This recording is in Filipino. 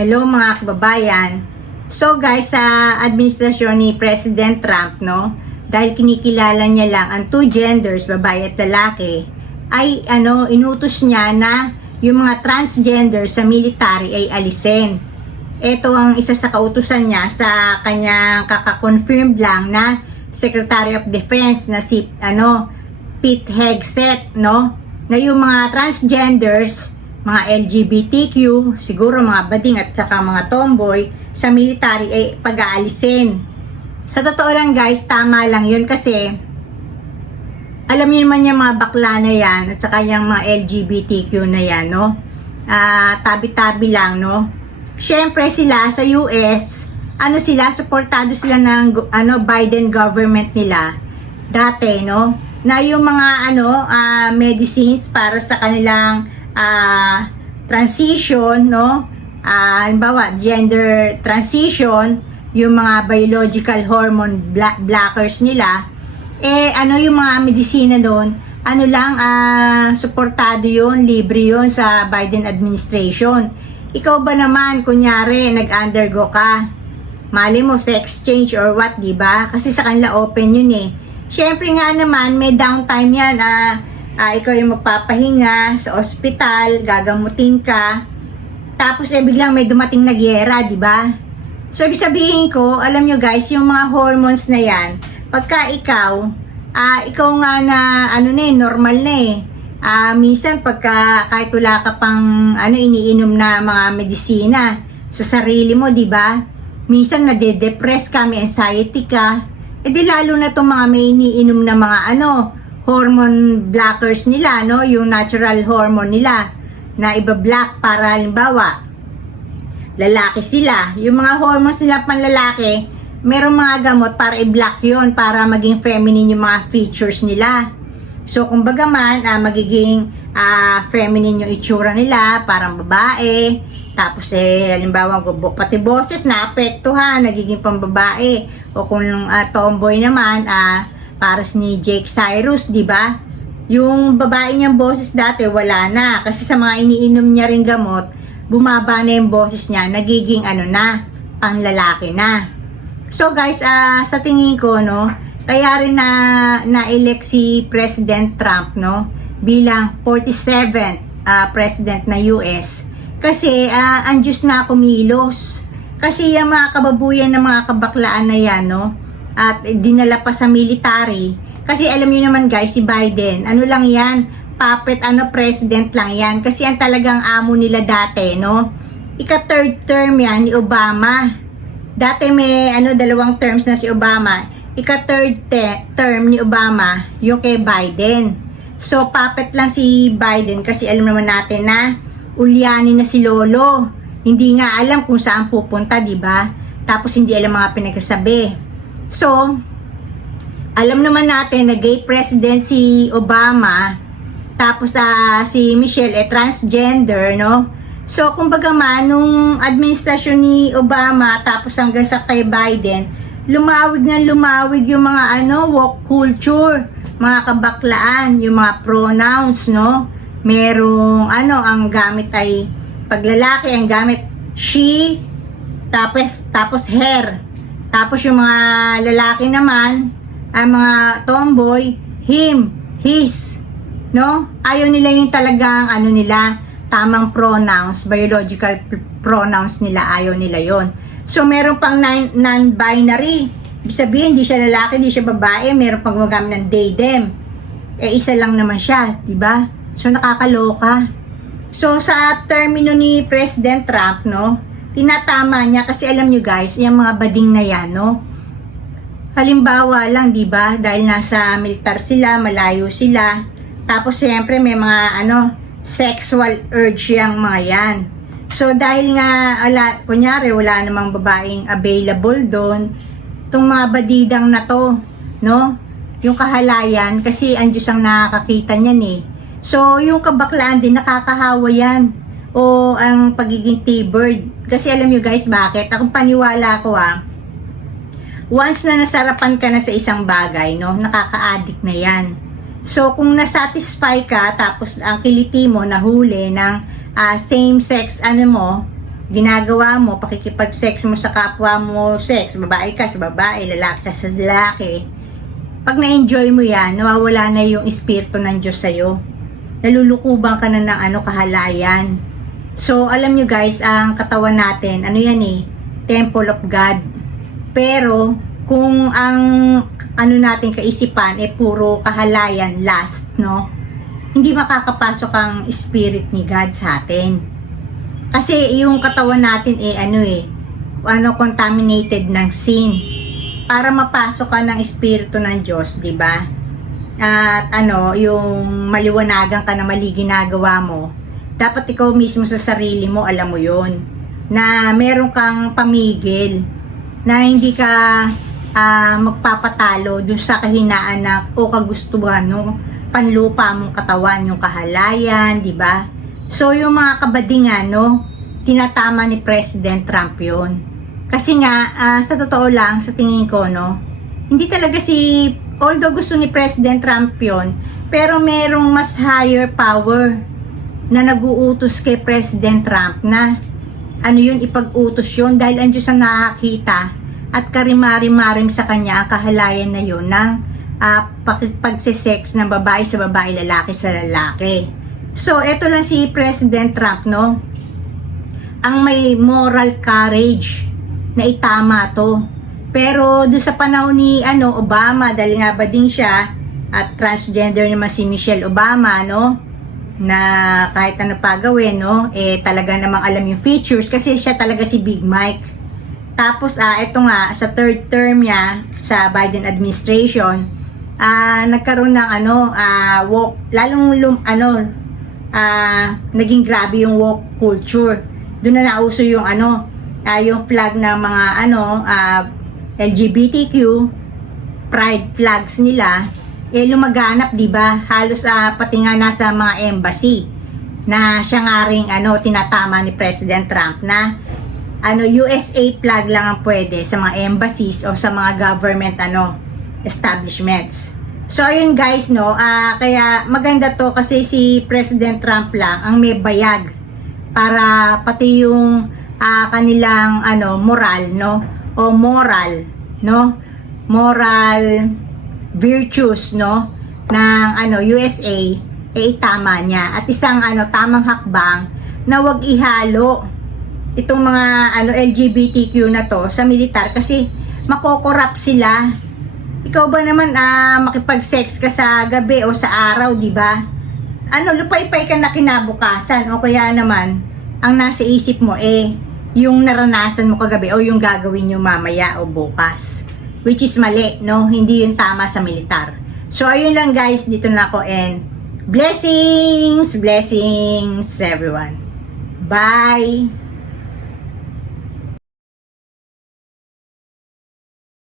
Hello mga kababayan. So guys, sa administrasyon ni President Trump, no, dahil kinikilala niya lang ang two genders, babae at lalaki, ay ano, inutos niya na yung mga transgender sa military ay alisin. Ito ang isa sa kautusan niya sa kanyang kaka-confirmed lang na Secretary of Defense na si ano Pete Hegseth, no? Na yung mga transgenders, mga LGBTQ, siguro mga bading at saka mga tomboy sa military ay pag-aalisin. Sa totoo lang guys, tama lang yun kasi alam niyo naman yung mga bakla na yan at saka yung mga LGBTQ na yan, no? Ah, tabi-tabi lang, no? Siyempre sila sa US, ano sila, suportado sila ng ano Biden government nila dati, no? Na yung mga ano ah, medicines para sa kanilang ah, transition, no? Ah, halimbawa, gender transition, yung mga biological hormone bla- blockers nila, eh ano yung mga medisina doon, ano lang, ah, suportado yun, libre yun sa Biden administration. Ikaw ba naman, kunyari, nag-undergo ka, mali mo sa exchange or what, di ba? Kasi sa kanila open yun eh. Siyempre nga naman, may downtime yan. Ah, ah, ikaw yung magpapahinga sa ospital, gagamutin ka. Tapos eh, biglang may dumating na gyera, di ba? So, ibig sabihin ko, alam nyo guys, yung mga hormones na yan, pagka ikaw, ah, ikaw nga na, ano na eh, normal na eh. Ah, minsan pagka kahit wala ka pang ano iniinom na mga medisina sa sarili mo, 'di ba? Minsan nade-depress ka, may anxiety ka. E di lalo na tong mga may iniinom na mga ano, hormone blockers nila, no? Yung natural hormone nila na iba-block para halimbawa lalaki sila. Yung mga hormones nila panlalaki, merong mga gamot para i-block yon para maging feminine yung mga features nila. So, kumbaga man, ah, magiging ah, feminine yung itsura nila, parang babae. Tapos, eh, halimbawa, pati boses na apektuhan, nagiging pambabae. O kung ah, tomboy naman, ah, para ni Jake Cyrus, di ba? Yung babae niyang boses dati, wala na. Kasi sa mga iniinom niya ring gamot, bumaba na yung boses niya, nagiging ano na, panglalaki na. So guys, ah sa tingin ko, no, kaya rin na na-elect si President Trump, no, bilang 47th ah, president na US. Kasi ah ang Diyos na kumilos. Kasi yung mga kababuyan ng mga kabaklaan na yan, no, at dinala pa sa military. Kasi alam niyo naman guys, si Biden, ano lang yan, puppet ano president lang yan. Kasi ang talagang amo nila dati, no, ika third term yan ni Obama. Dati may ano dalawang terms na si Obama. Ika third te- term ni Obama yung kay Biden. So puppet lang si Biden kasi alam naman natin na ulyani na si Lolo. Hindi nga alam kung saan pupunta, di ba? Tapos hindi alam mga pinagsasabi. So, alam naman natin na gay president si Obama, tapos ah, si Michelle eh transgender, no? So, kumbaga man, nung administrasyon ni Obama, tapos hanggang sa kay Biden, lumawig na lumawig yung mga ano, woke culture, mga kabaklaan, yung mga pronouns, no? Merong, ano, ang gamit ay, paglalaki, ang gamit, she, tapos, tapos her. Tapos yung mga lalaki naman, ang mga tomboy, him, his, no? Ayaw nila yung talagang ano nila, tamang pronouns, biological pronouns nila, ayaw nila yon. So meron pang non- non-binary. Ibig sabihin, hindi siya lalaki, hindi siya babae, meron pang gumagamit ng they, them. Eh, isa lang naman siya, di ba? So nakakaloka. So sa termino ni President Trump, no, tinatama niya kasi alam nyo guys, yung mga bading na yan, no, Halimbawa lang, 'di ba? Dahil nasa militar sila, malayo sila. Tapos siyempre may mga ano, sexual urge yang mga yan. So dahil nga ala, kunyari wala namang babaeng available doon, tong mga badidang na to, no? Yung kahalayan kasi ang Diyos ang nakakakita niyan eh. So yung kabaklaan din nakakahawa yan. O ang pagiging T-bird. Kasi alam nyo guys bakit? Akong paniwala ko ah, once na nasarapan ka na sa isang bagay, no, nakaka-addict na yan. So, kung nasatisfy ka, tapos ang kiliti mo, nahuli ng ah, same-sex, ano mo, ginagawa mo, pakikipag-sex mo sa kapwa mo, sex, babae ka sa babae, lalaki ka sa lalaki, pag na-enjoy mo yan, nawawala na yung espiritu ng Diyos sa'yo. Nalulukuban ka na ng ano, kahalayan. So, alam nyo guys, ang katawan natin, ano yan eh, temple of God. Pero, kung ang ano natin kaisipan eh puro kahalayan last, no? Hindi makakapasok ang spirit ni God sa atin. Kasi yung katawan natin eh ano eh, ano contaminated ng sin. Para mapasok ka ng espiritu ng Diyos, 'di ba? At ano, yung maliwanagan ka na mali ginagawa mo, dapat ikaw mismo sa sarili mo alam mo 'yon na meron kang pamigil na hindi ka ah, magpapatalo dun sa kahinaan na o kagustuhan no panlupa mong katawan yung kahalayan di ba? So yung mga kabadingan no tinatama ni President Trump yun. Kasi nga ah, sa totoo lang sa tingin ko no hindi talaga si although gusto ni President Trump yun pero merong mas higher power na naguutos kay President Trump na ano yun, ipag-utos yun dahil ang Diyos ang nakakita at karimari-marim sa kanya ang kahalayan na yun ng uh, pagsisex ng babae sa babae, lalaki sa lalaki. So, eto lang si President Trump, no? Ang may moral courage na itama to. Pero do sa panahon ni ano Obama, dahil nga ba din siya at transgender naman si Michelle Obama, no? Na kahit ano pa gawin, no, eh talaga namang alam yung features kasi siya talaga si Big Mike. Tapos, ah, ito nga, sa third term niya sa Biden administration, ah, nagkaroon ng ano, ah, woke, lalong lum, ano, ah, naging grabe yung woke culture. Doon na nauso yung ano, ah, yung flag ng mga ano, ah, LGBTQ, pride flags nila, eh lumaganap 'di ba? Halos uh, pati nga nasa mga embassy na siya nga ring ano tinatama ni President Trump na ano USA flag lang ang pwede sa mga embassies o sa mga government ano establishments. So ayun guys no, uh, kaya maganda to kasi si President Trump lang ang may bayag para pati yung uh, kanilang ano moral no? O moral no? Moral virtues no ng ano USA eh itama niya. At isang ano tamang hakbang na wag ihalo itong mga ano LGBTQ na to sa militar kasi makokorap sila. Ikaw ba naman ah, makipag-sex ka sa gabi o sa araw di ba? Ano lupay-pay ka na kinabukasan. O kaya naman ang nasa isip mo eh yung naranasan mo kagabi o yung gagawin nyo mamaya o bukas which is mali, no? Hindi yun tama sa militar. So, ayun lang guys, dito na ako and blessings, blessings everyone. Bye!